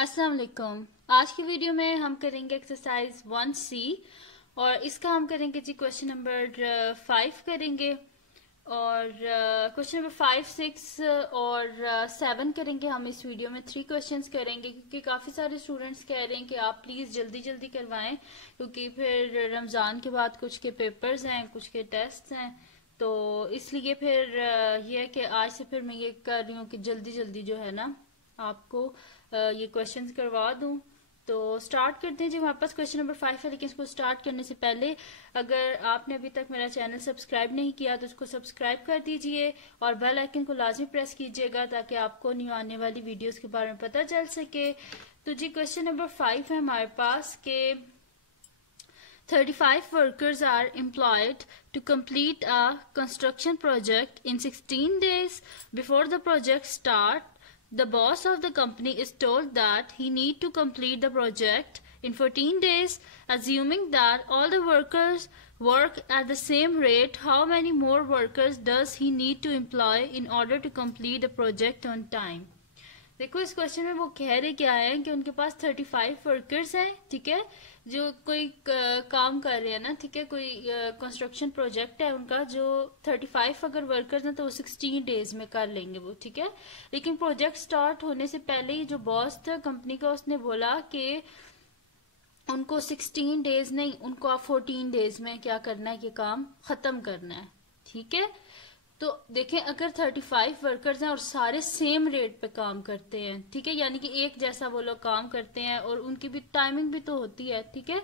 अस्सलाम वालेकुम। आज की वीडियो में हम करेंगे एक्सरसाइज 1C और इसका हम करेंगे जी क्वेश्चन नंबर 5 करेंगे और क्वेश्चन नंबर 5, 6 और 7 करेंगे। हम इस वीडियो में 3 क्वेश्चंस करेंगे क्योंकि काफ़ी सारे स्टूडेंट्स कह रहे हैं कि आप प्लीज़ जल्दी जल्दी करवाएं क्योंकि फिर रमज़ान के बाद कुछ के पेपर्स हैं, कुछ के टेस्ट हैं, तो इसलिए फिर ये है कि आज से फिर मैं ये कर रही हूँ कि जल्दी जल्दी जो है ना आपको ये क्वेश्चंस करवा दूं। तो स्टार्ट करते हैं जी। हमारे पास क्वेश्चन नंबर 5 है, लेकिन इसको स्टार्ट करने से पहले अगर आपने अभी तक मेरा चैनल सब्सक्राइब नहीं किया तो इसको सब्सक्राइब कर दीजिए और बेल आइकन को लाजमी प्रेस कीजिएगा ताकि आपको न्यू आने वाली वीडियोस के बारे में पता चल सके। तो जी क्वेश्चन नंबर 5 है हमारे पास के 35 workers are employed to complete a construction project in 16 days. Before the project start, the boss of the company is told that he need to complete the project in 14 days. Assuming that all the workers work at the same rate, how many more workers does he need to employ in order to complete the project on time? देखो इस question में वो कह रहे क्या है कि उनके पास 35 वर्कर्स हैं, ठीक है, जो कोई काम कर रहे हैं ना, ठीक है, कोई कंस्ट्रक्शन प्रोजेक्ट है उनका, जो 35 अगर वर्कर्स हैं तो वो 16 डेज में कर लेंगे वो, ठीक है। लेकिन प्रोजेक्ट स्टार्ट होने से पहले ही जो बॉस था कंपनी का उसने बोला कि उनको 16 डेज नहीं, उनको आप 14 डेज में क्या करना है, ये काम खत्म करना है, ठीक है। तो देखें अगर 35 वर्कर्स हैं और सारे सेम रेट पे काम करते हैं, ठीक है, यानी कि एक जैसा वो लोग काम करते हैं और उनकी भी टाइमिंग भी तो होती है, ठीक है।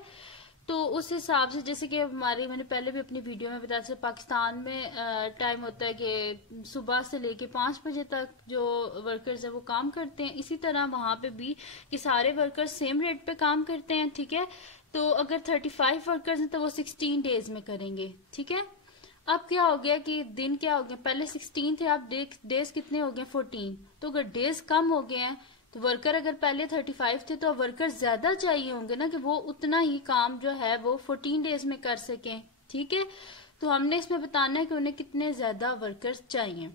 तो उस हिसाब से जैसे कि मैंने पहले भी अपनी वीडियो में बताया, पाकिस्तान में टाइम होता है कि सुबह से लेके 5 बजे तक जो वर्कर्स है वो काम करते हैं, इसी तरह वहां पे भी कि सारे वर्कर्स सेम रेट पे काम करते हैं, ठीक है। तो अगर 35 वर्कर्स हैं तो वो 16 डेज में करेंगे, ठीक है। अब क्या हो गया कि दिन क्या हो गया, पहले 16 थे, अब डेज कितने हो गए 14। तो अगर डेज कम हो गए हैं तो वर्कर अगर पहले 35 थे तो वर्कर ज्यादा चाहिए होंगे ना कि वो उतना ही काम जो है वो 14 डेज में कर सकें, ठीक है। तो हमने इसमें बताना है कि उन्हें कितने ज्यादा वर्कर्स चाहिए,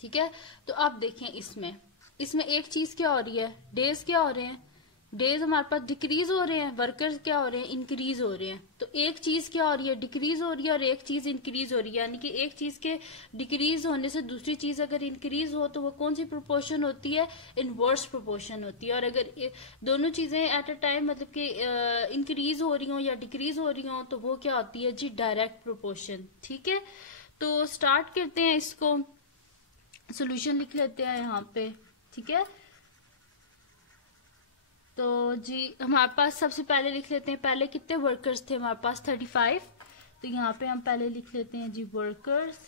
ठीक है। तो अब देखें इसमें एक चीज क्या हो रही है, डेज क्या हो रहे हैं, डेज हमारे पास डिक्रीज हो रहे हैं, वर्कर्स क्या हो रहे हैं, इंक्रीज हो रहे हैं। तो एक चीज क्या हो रही है, डिक्रीज हो रही है और एक चीज इंक्रीज हो रही है, यानी कि एक चीज के डिक्रीज होने से दूसरी चीज अगर इंक्रीज हो तो वो कौन सी प्रोपोर्शन होती है, इनवर्स प्रोपोर्शन होती है। और अगर दोनों चीजें एट अ टाइम मतलब कि इंक्रीज हो रही हो या डिक्रीज हो रही हो तो वो क्या होती है जी, डायरेक्ट प्रोपोर्शन, ठीक है। तो स्टार्ट करते हैं, इसको सोल्यूशन लिख लेते हैं यहाँ पे, ठीक है। तो जी हमारे पास सबसे पहले लिख लेते हैं, पहले कितने वर्कर्स थे हमारे पास 35, तो यहाँ पे हम पहले लिख लेते हैं जी वर्कर्स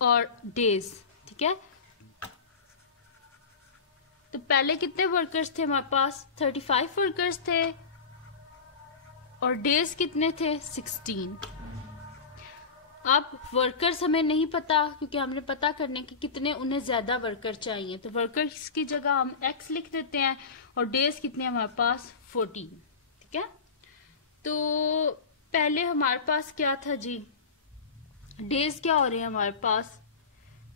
और डेज, ठीक है। तो पहले कितने वर्कर्स थे हमारे पास 35 वर्कर्स थे और डेज कितने थे 16। अब वर्कर्स हमें नहीं पता क्योंकि हमने पता करने कि कितने उन्हें ज्यादा वर्कर चाहिए, तो वर्कर्स की जगह हम x लिख देते हैं और डेज कितने हमारे पास 14, ठीक है। तो पहले हमारे पास क्या था जी, डेज क्या हो रहे हैं हमारे पास,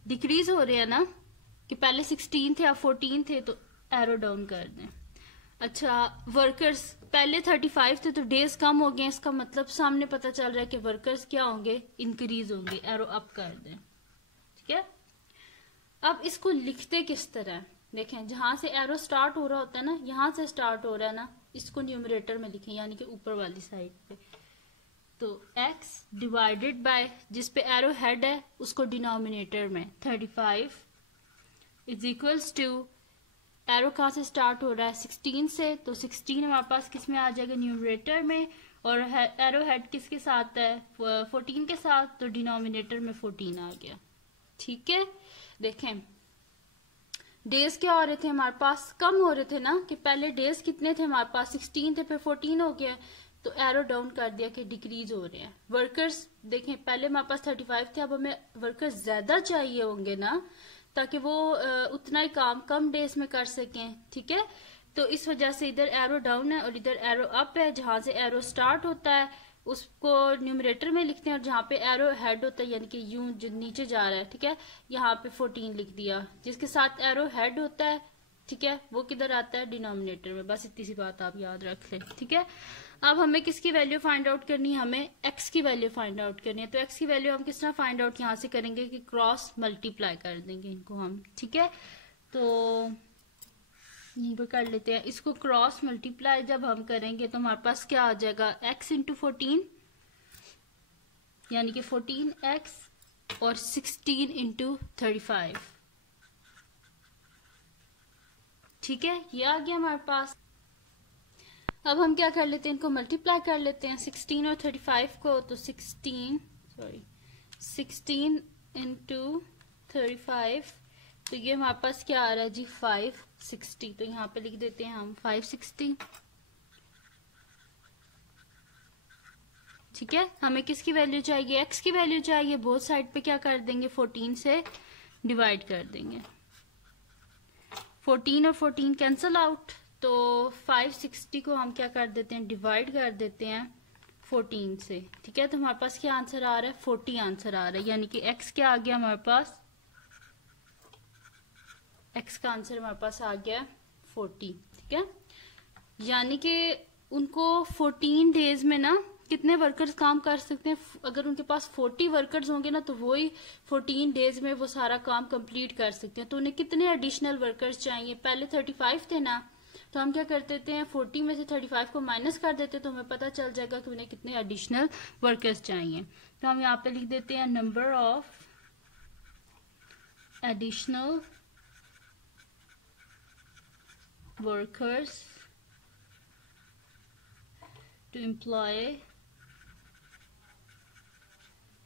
डिक्रीज हो रहे हैं ना, कि पहले 16 थे अब 14 थे, तो एरो डाउन कर दें। अच्छा वर्कर्स पहले 35 थे तो डेज कम हो गए, इसका मतलब सामने पता चल रहा है कि वर्कर्स क्या होंगे, इंक्रीज होंगे, एरो अप कर दें, ठीक है। अब इसको लिखते किस तरह, देखें जहां से एरो स्टार्ट हो रहा होता है ना, यहां से स्टार्ट हो रहा है ना, इसको न्यूमरेटर में लिखें यानी कि ऊपर वाली साइड पे। तो x डिवाइडेड बाय जिस पे एरो हेड है उसको डिनोमिनेटर में 35 इज इक्वल्स टू, एरो कहाँ से स्टार्ट हो रहा है 16 से, तो 16 हमारे पास किस में आ जाएगा, न्यूमरेटर में, और एरो हेड किसके साथ है 14 के साथ, तो डिनोमिनेटर में 14 आ गया, ठीक है। देखें डेज क्या हो रहे थे हमारे पास, कम हो रहे थे ना, कि पहले डेज कितने थे हमारे पास 16 थे फिर 14 हो गया, तो एरो डाउन कर दिया कि डिक्रीज हो रहे हैं। वर्कर्स देखें पहले हमारे पास 35 थे, अब हमें वर्कर्स ज्यादा चाहिए होंगे ना ताकि वो उतना ही काम कम डेज में कर सकें, ठीक है। तो इस वजह से इधर एरो डाउन है और इधर एरो अप है, जहां से एरो स्टार्ट होता है उसको न्यूमरेटर में लिखते हैं और जहां पे एरो हेड होता है यानी कि यूं जो नीचे जा रहा है, ठीक है, यहाँ पे 14 लिख दिया, जिसके साथ एरो हेड होता है ठीक है, वो किधर आता है, डिनोमिनेटर में। बस इतनी सी बात आप याद रख लें, ठीक है। अब हमें किसकी वैल्यू फाइंड आउट करनी है, हमें x की वैल्यू फाइंड आउट करनी है। तो x की वैल्यू हम किस तरह फाइंड आउट यहाँ से करेंगे कि क्रॉस मल्टीप्लाई कर देंगे इनको हम, ठीक है। तो यहीं पर कर लेते हैं इसको, क्रॉस मल्टीप्लाई जब हम करेंगे तो हमारे पास क्या आ जाएगा, x इंटू 14 यानी कि 14x और 16 इंटू 35, ठीक है, ये आ गया हमारे पास। अब हम क्या कर लेते हैं, इनको मल्टीप्लाई कर लेते हैं 16 और 35 को। तो 16 इंटू 35, तो ये हमारे पास क्या आ रहा है जी, 560। तो यहाँ पे लिख देते हैं हम 560, ठीक है। हमें किसकी वैल्यू चाहिए, x की वैल्यू चाहिए। बोथ साइड पे क्या कर देंगे, 14 से डिवाइड कर देंगे। 14 और 14 कैंसल आउट, तो 560 को हम क्या कर देते हैं, डिवाइड कर देते हैं 14 से, ठीक है। तो हमारे पास क्या आंसर आ रहा है, 40 आंसर आ रहा है, यानी कि x क्या आ गया हमारे पास, x का आंसर हमारे पास आ गया 40, ठीक है। यानी कि उनको 14 डेज में ना कितने वर्कर्स काम कर सकते हैं, अगर उनके पास 40 वर्कर्स होंगे ना तो वही 14 डेज में वो सारा काम कंप्लीट कर सकते हैं। तो उन्हें कितने एडिशनल वर्कर्स चाहिए, पहले 35 थे ना, तो हम क्या कर देते हैं 40 में से 35 को माइनस कर देते हैं, तो हमें पता चल जाएगा कि उन्हें कितने एडिशनल वर्कर्स चाहिए। तो हम यहाँ पे लिख देते हैं number of additional workers to employ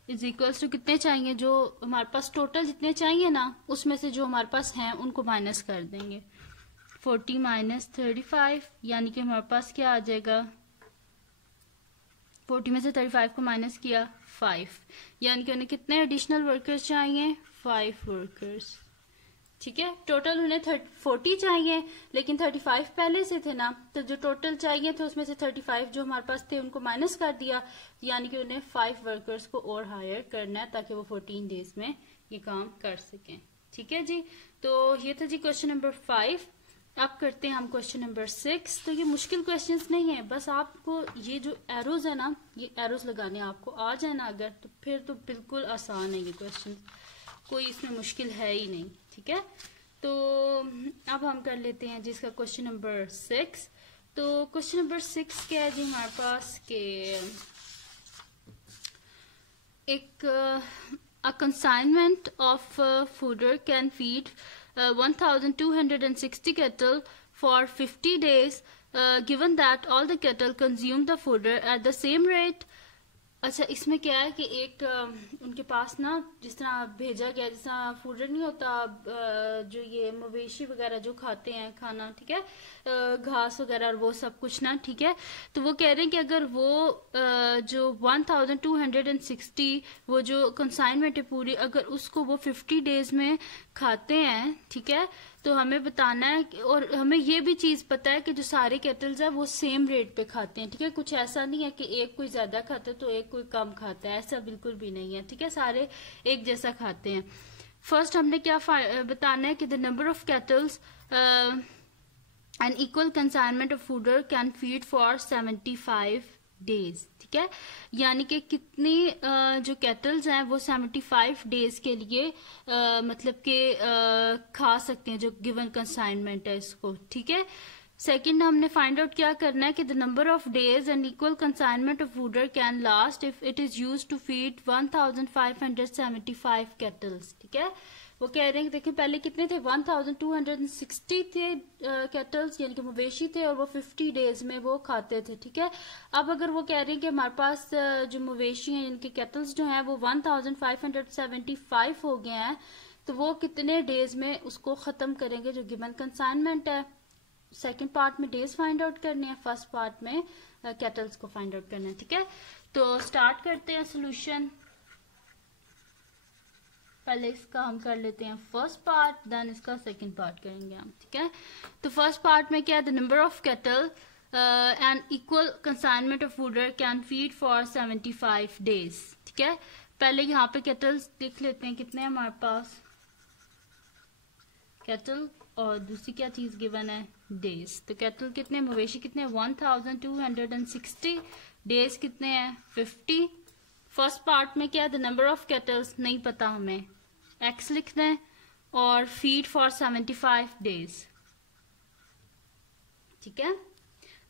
is equals to कितने चाहिए, जो हमारे पास टोटल जितने चाहिए ना उसमें से जो हमारे पास हैं उनको माइनस कर देंगे। 40 माइनस 35 यानी कि हमारे पास क्या आ जाएगा, 40 में से 35 को माइनस किया 5, यानी कि उन्हें कितने एडिशनल वर्कर्स चाहिए, 5 वर्कर्स, ठीक है। टोटल उन्हें 40 चाहिए, लेकिन 35 पहले से थे ना, तो जो टोटल चाहिए थे उसमें से 35 जो हमारे पास थे उनको माइनस कर दिया, यानी कि उन्हें 5 वर्कर्स को और हायर करना है ताकि वो 14 डेज में ये काम कर सकें, ठीक है जी। तो ये था जी क्वेश्चन नंबर 5। अब करते हैं हम क्वेश्चन नंबर 6। तो ये मुश्किल क्वेश्चंस नहीं है, बस आपको ये जो एरोज है ना, ये एरोज लगाने आपको आ जाए ना अगर, तो फिर तो बिल्कुल आसान है ये क्वेश्चन, कोई इसमें मुश्किल है ही नहीं, ठीक है। तो अब हम कर लेते हैं जिसका क्वेश्चन नंबर 6। तो क्वेश्चन नंबर 6 क्या है जी हमारे पास के एक a consignment of fodder can feed 1260 cattle for 50 days given that all the cattle consume the fodder at the same rate। अच्छा, इसमें क्या है कि एक उनके पास ना जिस तरह भेजा गया, जिस तरह फूडर नहीं होता जो ये मवेशी वगैरह जो खाते हैं खाना, ठीक है, घास वगैरह और वो सब कुछ ना, ठीक है। तो वो कह रहे हैं कि अगर वो जो 1260 वो जो कंसाइनमेंट है पूरी, अगर उसको वो 50 डेज में खाते हैं, ठीक है, तो हमें बताना है और हमें ये भी चीज पता है कि जो सारे केटल्स है वो सेम रेट पे खाते हैं, ठीक है। कुछ ऐसा नहीं है कि एक कोई ज्यादा खाता है तो एक कोई कम खाता है, ऐसा बिल्कुल भी नहीं है, ठीक है, सारे एक जैसा खाते हैं। फर्स्ट हमने क्या बताना है कि the number of cattles an equal consignment of fodder can feed for 75 days, ठीक है, यानी कि कितनी जो केटल्स हैं वो 75 डेज के लिए मतलब कि खा सकते हैं जो गिवन कंसाइनमेंट है इसको, ठीक है। सेकंड हमने फाइंड आउट क्या करना है कि the number of days and equal consignment of fodder can last if it is used to feed 1575 cattles, ठीक है। वो कह रहे हैं देखिए पहले कितने थे, 1260 थे केटल्स यानी कि मवेशी थे और वो 50 डेज में वो खाते थे, ठीक है। अब अगर वो कह रहे हैं कि हमारे पास जो मवेशी हैं यानी कि केटल्स जो हैं वो 1575 हो गए हैं, तो वो कितने डेज में उसको खत्म करेंगे जो गिवन कंसाइनमेंट है। सेकंड पार्ट में डेज फाइंड आउट करने हैं, फर्स्ट पार्ट में केटल्स को फाइंड आउट करना है, ठीक है। तो स्टार्ट करते हैं सोल्यूशन। पहले इसका हम कर लेते हैं फर्स्ट पार्ट, देन इसका सेकंड पार्ट करेंगे हम, ठीक है। तो फर्स्ट पार्ट में क्या है, the number of kettle and equal consignment of fodder can feed for 75 days, ठीक है। पहले यहाँ पे केटल्स देख लेते हैं कितने हैं हमारे पास, केटल और दूसरी क्या चीज गिवन है, डेज। तो कैटल कितने, मवेशी कितने, 1260, डेज कितने हैं, 50। फर्स्ट पार्ट में क्या है, द नंबर ऑफ कैटल्स नहीं पता हमें, एक्स लिखना है, और फीड फॉर 75 डेज। ठीक है,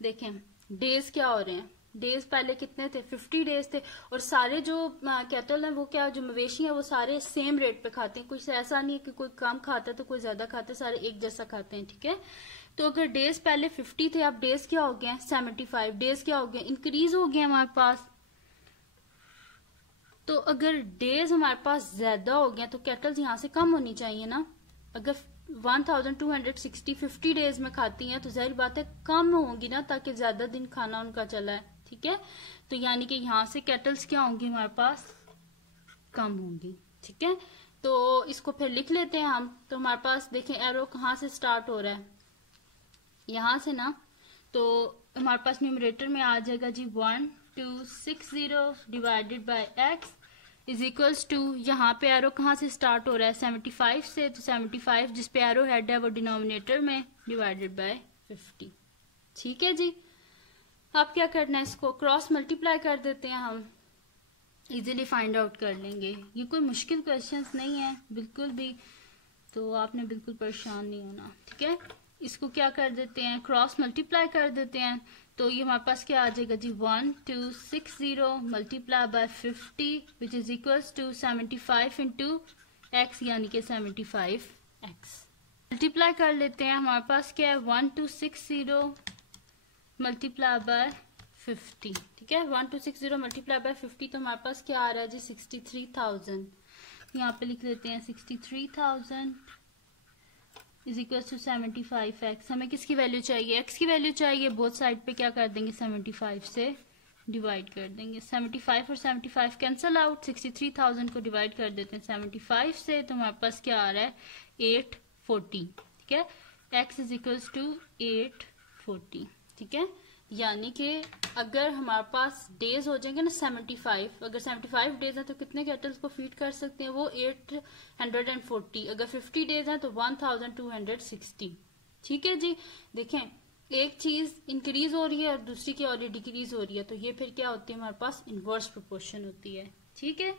देखें डेज क्या हो रहे हैं, डेज पहले कितने थे, 50 डेज थे। और सारे जो कैटल हैं वो क्या, जो मवेशी हैं वो सारे सेम रेट पे खाते हैं, कुछ ऐसा नहीं है कि कोई कम खाता है तो कोई ज्यादा खाता है, सारे एक जैसा खाते हैं। ठीक है, तो अगर डेज पहले 50 थे, अब डेज क्या हो गए, 75। डेज क्या हो गए, इंक्रीज हो गए हमारे पास। तो अगर डेज हमारे पास ज्यादा हो गया तो कैटल्स यहाँ से कम होनी चाहिए ना। अगर 1260 50 डेज में खाती हैं तो जाहिर बात है कम होंगी ना, ताकि ज्यादा दिन खाना उनका चला है। ठीक है, तो यानी कि यहाँ से कैटल्स क्या होंगी हमारे पास, कम होंगी। ठीक है, तो इसको फिर लिख लेते हैं हम। तो हमारे पास देखें एरो कहाँ से स्टार्ट हो रहा है, यहाँ से ना। तो हमारे पास न्यूमरेटर में आ जाएगा जी 1260 divided by x is equals to, यहाँ पे एरो कहाँ से स्टार्ट हो रहा है, 75 से। तो 75 जिस पे एरो हेड है वो डिनोमिनेटर में, डिवाइडेड बाय 50। ठीक है जी, अब क्या करना है, इसको क्रॉस मल्टीप्लाई कर देते हैं हम, इजीली फाइंड आउट कर लेंगे। ये कोई मुश्किल क्वेश्चंस नहीं है बिल्कुल भी, तो आपने बिल्कुल परेशान नहीं होना। ठीक है, इसको क्या कर देते हैं, क्रॉस मल्टीप्लाई कर देते हैं। तो ये हमारे पास क्या आ जाएगा जी, 1260 multiply by 50 which is equals to 75 into x, यानी कि 75 एक्स। मल्टीप्लाई कर लेते हैं, हमारे पास क्या है 1260 मल्टीप्लाई बाय 50। ठीक है, 1260 मल्टीप्लाई बाय 50, तो हमारे पास क्या आ रहा है जी, 63,000। यहाँ पे लिख लेते हैं 63,000 इज इक्वल टू 75 एक्स। हमें किसकी वैल्यू चाहिए, एक्स की वैल्यू चाहिए। बोथ साइड पे क्या कर देंगे, 75 से डिवाइड कर देंगे। 75 और 75 कैंसल आउट, 63,000 को डिवाइड कर देते हैं 75 से, तो हमारे पास क्या आ रहा है 840। ठीक है, एक्स इज इक्वल टू 840। ठीक है, यानी कि अगर हमारे पास डेज हो जाएंगे ना 75, अगर 75 डेज है तो कितने कैटल्स को फीड कर सकते हैं वो 840। अगर 50 डेज है तो 1260। ठीक है जी, देखें एक चीज इंक्रीज हो रही है और दूसरी की और डिक्रीज हो रही है, तो ये फिर क्या होती है, हमारे पास इनवर्स प्रोपोर्शन होती है। ठीक है,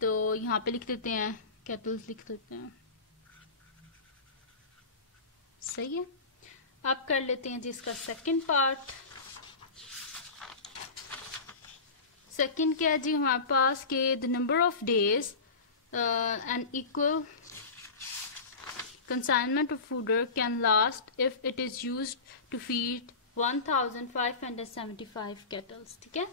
तो यहाँ पे लिख देते हैं, कैटल्स लिख देते हैं, सही है। अब कर लेते हैं जी इसका सेकंड पार्ट। सेकंड क्या है जी हमारे पास के the number of days an equal consignment of fooder can last if it is used to feed 1575 kettles। ठीक है,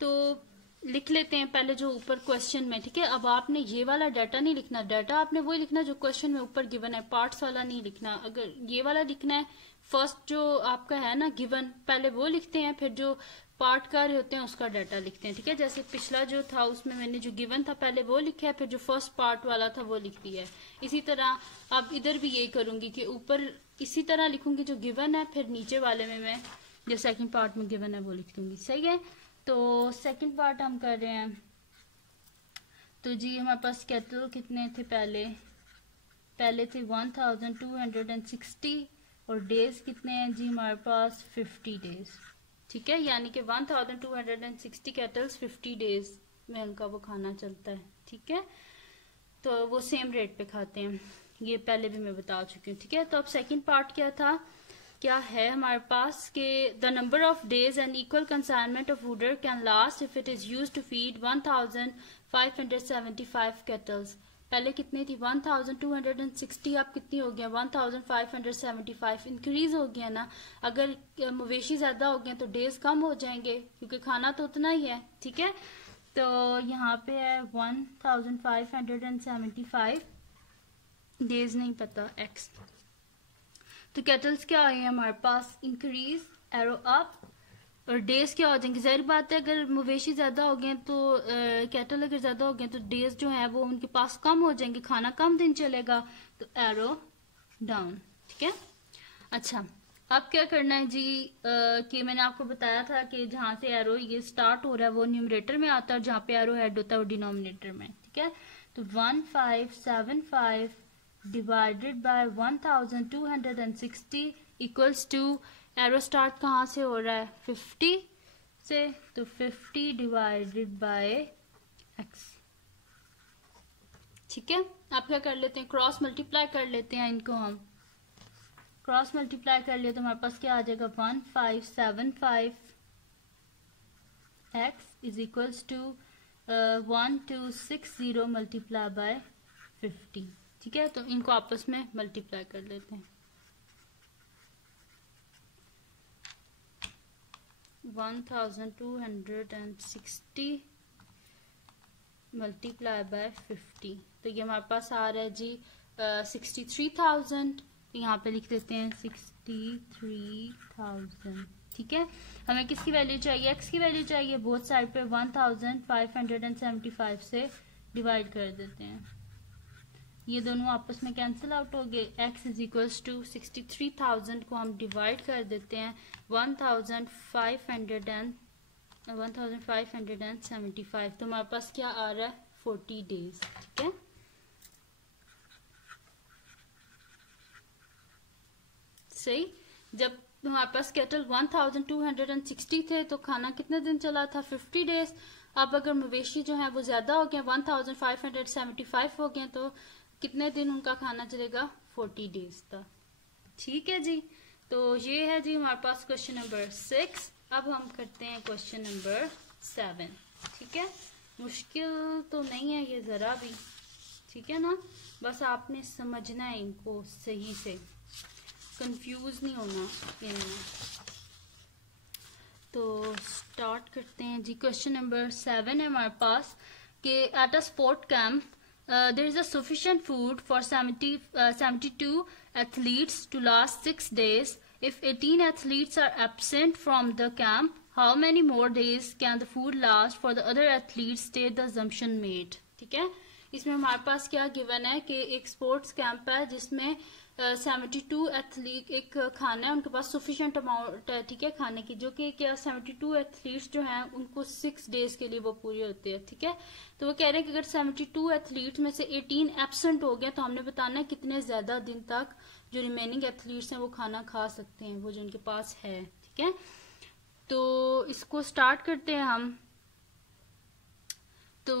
तो लिख लेते हैं पहले जो ऊपर क्वेश्चन में। ठीक है, अब आपने ये वाला डाटा नहीं लिखना, डाटा आपने वही लिखना जो क्वेश्चन में ऊपर गिवन है, पार्ट्स वाला नहीं लिखना। अगर ये वाला लिखना है, फर्स्ट जो आपका है ना गिवन, पहले वो लिखते हैं, फिर जो पार्ट कर रहे होते हैं उसका डाटा लिखते हैं। ठीक है, जैसे पिछला जो था उसमें मैंने जो गिवन था पहले वो लिखा है, फिर जो फर्स्ट पार्ट वाला था वो लिख दिया है। इसी तरह अब इधर भी यही करूंगी कि ऊपर इसी तरह लिखूंगी जो गिवन है, फिर नीचे वाले में मैं जो सेकंड पार्ट में गिवन है वो लिख दूंगी। सही है, तो सेकंड पार्ट हम कर रहे हैं। तो जी हमारे पास कैटल कितने थे, पहले थे 1260 और डेज कितने हैं जी हमारे पास 50 डेज। ठीक है, यानी कि 1260 कैटल्स 50 डेज में उनका वो खाना चलता है। ठीक है, तो वो सेम रेट पे खाते हैं, ये पहले भी मैं बता चुकी हूँ। ठीक है, तो अब सेकंड पार्ट क्या है हमारे पास कि the number of days and equal consignment of fodder can last if it is used to feed 1575 cattles. पहले कितनी थी 1260, अब कितनी हो गया 1575, इंक्रीज हो गया ना। अगर मवेशी ज्यादा हो गए तो डेज कम हो जाएंगे क्योंकि खाना तो उतना ही है। ठीक है, तो यहाँ पे है 1575 डेज नहीं पता एक्स। तो कैटल्स क्या आए हैं हमारे पास, इंक्रीज एरो अप, और डेज क्या हो जाएंगे, जाहिर बात है अगर मवेशी ज्यादा हो गए तो कैटल अगर ज्यादा हो गए तो डेज जो है वो उनके पास कम हो जाएंगे, खाना कम दिन चलेगा, तो एरो डाउन। ठीक है, अच्छा अब क्या करना है जी कि मैंने आपको बताया था कि जहां से एरो ये स्टार्ट हो रहा है वो न्यूमरेटर में आता है और जहां पे एरो हेड होता है वो डिनोमिनेटर में। ठीक है, तो 1575 divided by 1260 equals to, arrow start कहाँ से हो रहा है 50 से, तो 50 डिवाइडेड बाय x। ठीक है, आप क्या कर लेते हैं, क्रॉस मल्टीप्लाई कर लेते हैं इनको। हम क्रॉस मल्टीप्लाई कर लिए तो हमारे पास क्या आ जाएगा 1575 x is equals to 1260 multiply by 50। ठीक है, तो इनको आपस में मल्टीप्लाई कर लेते हैं। 1260 मल्टीप्लाई बाय 50, तो ये हमारे पास आ रहा है जी 63,000। तो यहाँ पे लिख देते हैं 63,000। ठीक है, हमें किसकी वैल्यू चाहिए, x की वैल्यू चाहिए। बोथ साइड पे 1575 से डिवाइड कर देते हैं, ये दोनों आपस में कैंसिल आउट हो गए। x इज इक्वल्स टू 63,000 को हम डिवाइड कर देते हैं 1575, तो हमारे पास क्या आ रहा है 40 डेज। ठीक है, सही। जब हमारे पास केटल 1260 थे तो खाना कितने दिन चला था 50 डेज। अब अगर मवेशी जो है वो ज्यादा हो गए 1575 हो गए तो कितने दिन उनका खाना चलेगा 40 डेज तक। ठीक है जी, तो ये है जी हमारे पास क्वेश्चन नंबर 6। अब हम करते हैं क्वेश्चन नंबर 7। ठीक है, मुश्किल तो नहीं है ये जरा भी, ठीक है ना, बस आपने समझना है इनको सही से, कंफ्यूज नहीं होना इनमें। तो स्टार्ट करते हैं जी। क्वेश्चन नंबर 7 है हमारे पास कि at a sport camp there is a sufficient food for 72 athletes to last 6 days. If 18 athletes are absent from the camp, how many more days can the food last for the other athletes? State the assumption made. ठीक है, इसमें हमारे पास क्या given है कि एक sports camp है जिसमें 72 एथलीट एक खाना है, उनके पास सफिशिएंट अमाउंट है, ठीक है, खाने की, जो कि क्या 72 एथलीट्स जो हैं उनको 6 डेज के लिए वो पूरी होती है। ठीक है, तो वो कह रहे हैं कि अगर 72 एथलीट्स में से 18 एब्सेंट हो गए तो हमने बताना है कितने ज्यादा दिन तक जो रिमेनिंग एथलीट्स हैं वो खाना खा सकते हैं, वो जो उनके पास है। ठीक है, तो इसको स्टार्ट करते हैं हम। तो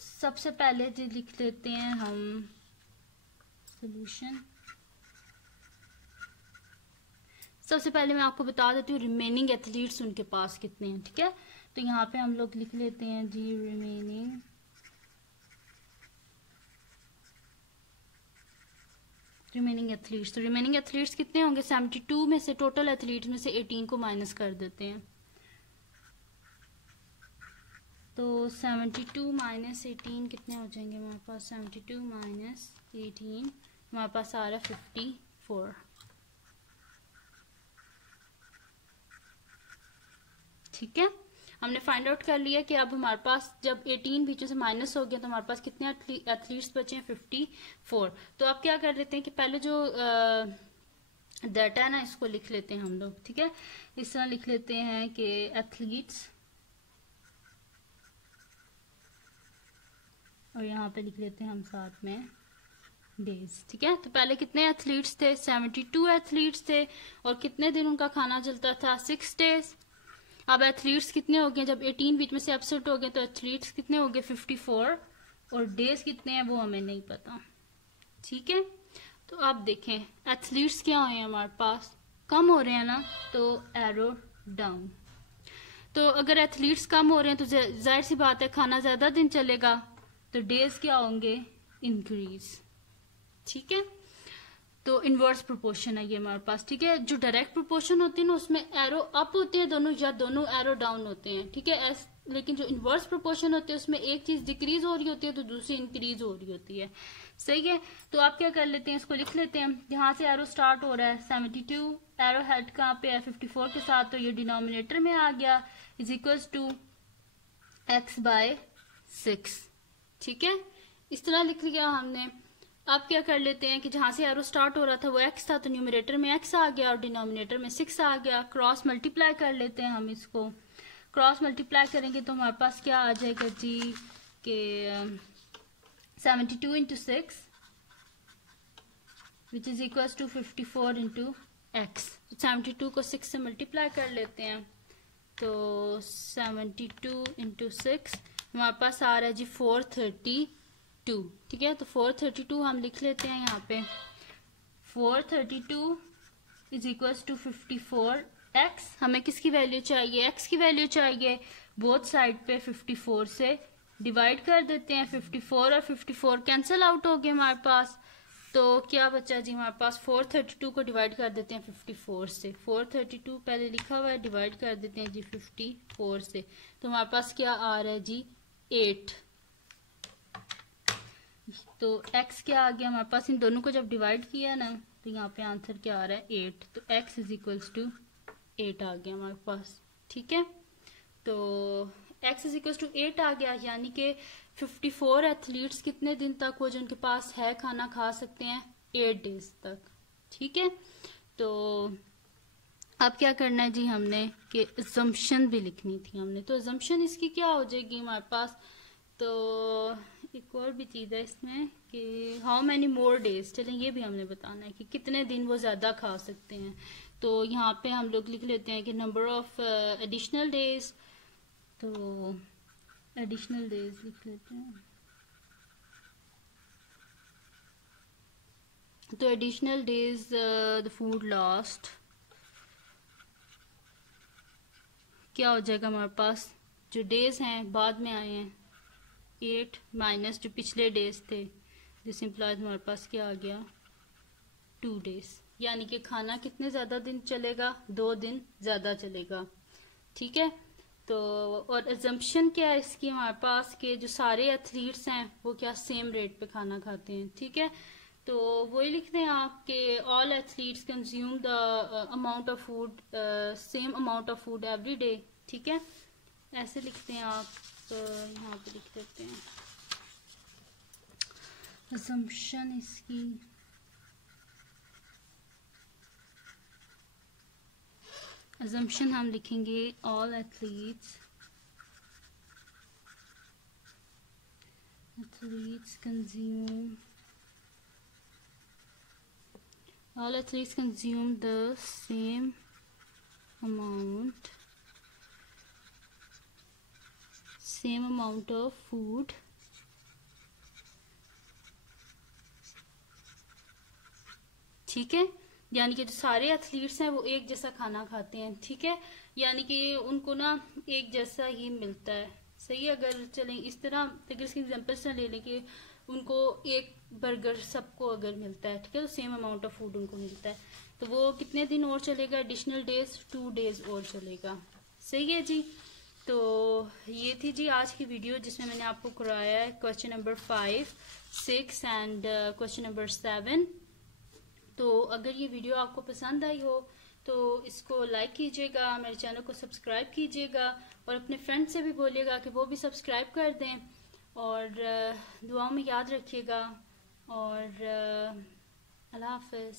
सबसे पहले जी लिख लेते हैं हम सोल्यूशन। सबसे पहले मैं आपको बता देती हूँ रिमेनिंग एथलीट्स उनके पास कितने हैं। ठीक है, तो यहाँ पे हम लोग लिख लेते हैं जी रिमेनिंग एथलीट्स। तो रिमेनिंग एथलीट्स कितने होंगे 72 में से, टोटल एथलीट्स में से 18 को माइनस कर देते हैं, तो 72 माइनस 18 कितने हो जाएंगे हमारे पास, 72 माइनस 18 हमारे पास आ रहा है 54। ठीक है, हमने फाइंड आउट कर लिया कि अब हमारे पास जब 18 बीचों से माइनस हो गया तो हमारे पास कितने एथलीट्स बचे हैं 54। तो अब क्या कर लेते हैं कि पहले जो डाटा है ना इसको लिख लेते हैं हम लोग। ठीक है, इस तरह लिख लेते हैं कि एथलीट्स, और यहाँ पे लिख लेते हैं हम साथ में डेज। ठीक है, तो पहले कितने एथलीट्स थे 72 एथलीट्स थे, और कितने दिन उनका खाना चलता था 6 डेज। अब एथलीट्स कितने हो गए, जब 18 बीच में से एब्सेंट हो गए तो एथलीट्स कितने हो गए 54, और डेज कितने हैं वो हमें नहीं पता। ठीक है, तो अब देखें एथलीट्स क्या हुए हैं हमारे पास, कम हो रहे हैं ना, तो एरो डाउन। तो अगर एथलीट्स कम हो रहे हैं तो जाहिर सी बात है खाना ज्यादा दिन चलेगा, तो डेज क्या होंगे इंक्रीज। ठीक है, तो इनवर्स प्रोपोर्शन है ये हमारे पास। ठीक है, जो डायरेक्ट प्रोपोर्शन होती है ना उसमें एरो अप होते हैं दोनों, या दोनों एरो डाउन होते हैं। ठीक है, लेकिन जो इनवर्स प्रोपोर्शन होते हैं उसमें एक चीज डिक्रीज हो रही होती है तो दूसरी इंक्रीज हो रही होती है। सही है, तो आप क्या कर लेते हैं, इसको लिख लेते हैं। यहाँ से एरो स्टार्ट हो रहा है 72, एरो हेड कहाँ पे है 54 के साथ, तो ये डिनोमिनेटर में आ गया, इज इक्वल्स टू x/6। ठीक है, इस तरह लिख लिया हमने। अब क्या कर लेते हैं कि जहां से एरो स्टार्ट हो रहा था वो x था, तो न्यूमरेटर में x आ गया और डिनोमिनेटर में 6 आ गया। क्रॉस मल्टीप्लाई कर लेते हैं हम इसको। क्रॉस मल्टीप्लाई करेंगे तो हमारे पास क्या आ जाएगा जी कि 72 into 6 which is equal to 54 into x. 72 को 6 से मल्टीप्लाई कर लेते हैं, तो 72 इंटू 6 हमारे पास आ रहा है जी 432। ठीक है, तो 432 हम लिख लेते हैं यहाँ पे। 432 इज इक्वल टू 54 एक्स। हमें किसकी वैल्यू चाहिए? एक्स की वैल्यू चाहिए। बोथ साइड पे 54 से डिवाइड कर देते हैं। 54 और 54 कैंसिल आउट हो गए हमारे पास, तो क्या बचा जी हमारे पास? 432 को डिवाइड कर देते हैं 54 से। 432 पहले लिखा हुआ है, डिवाइड कर देते हैं जी 54 से, तो हमारे पास क्या आ रहा है जी? 8। तो x क्या आ गया हमारे पास? इन दोनों को जब डिवाइड किया ना, तो यहाँ पे आंसर क्या आ रहा है? 8। तो x इज इक्वल्स टू 8 आ गया हमारे पास। ठीक है, तो x इज इक्वल्स टू 8 आ गया, यानी कि 54 एथलीट्स कितने दिन तक वो जो उनके पास है खाना खा सकते हैं? 8 डेज तक। ठीक है, तो अब क्या करना है जी हमने कि assumption भी लिखनी थी हमने। तो assumption इसकी क्या हो जाएगी हमारे पास? तो एक और भी चीज़ है इसमें कि हाउ मैनी मोर डेज, चलें ये भी हमने बताना है कि कितने दिन वो ज़्यादा खा सकते हैं। तो यहाँ पे हम लोग लिख लेते हैं कि नंबर ऑफ एडिशनल डेज, तो एडिशनल डेज लिख लेते हैं। तो additional days the food last क्या हो जाएगा हमारे पास? जो डेज हैं बाद में आए हैं 8 माइनस जो पिछले डेज थे, दिस इम्प्लाइज हमारे पास क्या आ गया? 2 डेज। यानी कि खाना कितने ज़्यादा दिन चलेगा? 2 दिन ज़्यादा चलेगा। ठीक है, तो और एजम्पशन क्या है इसकी हमारे पास कि जो सारे एथलीट्स हैं वो क्या सेम रेट पे खाना खाते हैं। ठीक है, तो वही लिखते हैं आप कि all athletes consume the amount of food, same amount of food every day. ठीक है, ऐसे लिखते हैं आप, यहाँ पे लिख देते हैं assumption इसकी। assumption हम लिखेंगे all athletes consume the same amount of food ठीक है, यानी कि जो सारे एथलीट्स हैं वो एक जैसा खाना खाते हैं। ठीक है, यानी कि उनको ना एक जैसा ही मिलता है। सही, अगर चलें इस तरह, अगर इसकी एग्जांपल से ले लें कि उनको एक बर्गर सबको अगर मिलता है, ठीक है, तो सेम अमाउंट ऑफ फूड उनको मिलता है, तो वो कितने दिन और चलेगा? एडिशनल डेज 2 डेज और चलेगा। सही है जी, तो ये थी जी आज की वीडियो जिसमें मैंने आपको कराया है question number 5, 6 and question number 7। तो अगर ये वीडियो आपको पसंद आई हो तो इसको लाइक कीजिएगा, मेरे चैनल को सब्सक्राइब कीजिएगा और अपने फ्रेंड से भी बोलिएगा कि वो भी सब्सक्राइब कर दें, और दुआओं में याद रखिएगा, और अल्लाह हाफ़िज़।